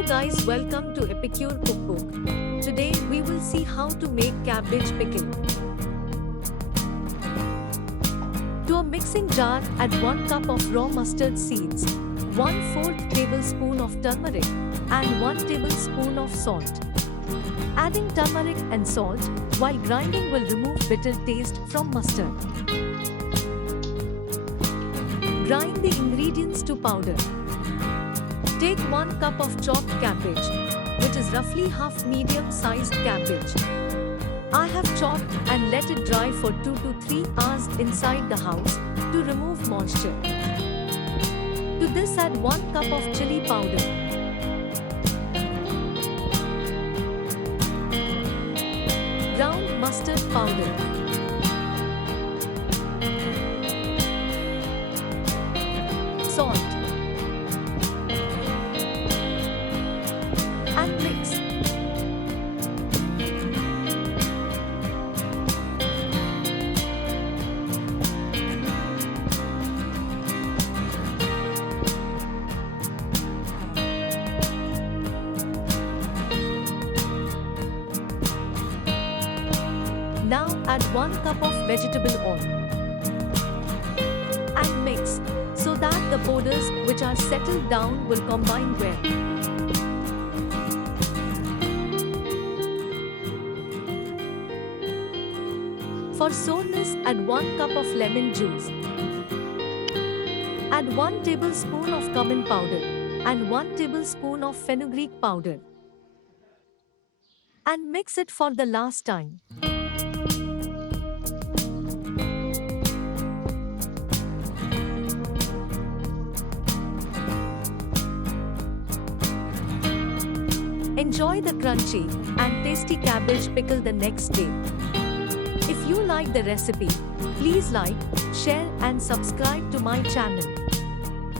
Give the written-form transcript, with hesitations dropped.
Hello guys, welcome to Epicure Cookbook. Today we will see how to make cabbage pickle. To a mixing jar, add 1 cup of raw mustard seeds, 1/4 tablespoon of turmeric, and 1 tablespoon of salt. Adding turmeric and salt while grinding will remove bitter taste from mustard. Grind the ingredients to powder. Take 1 cup of chopped cabbage, which is roughly half medium-sized cabbage. I have chopped and let it dry for 2 to 3 hours inside the house to remove moisture. To this add 1 cup of chili powder. Ground mustard powder. Salt. And mix. Now add 1 cup of vegetable oil and mix so that the powders which are settled down will combine well. For sourness, add 1 cup of lemon juice. Add 1 tablespoon of cumin powder and 1 tablespoon of fenugreek powder. And mix it for the last time. Enjoy the crunchy and tasty cabbage pickle the next day. If you like the recipe, please like, share and subscribe to my channel.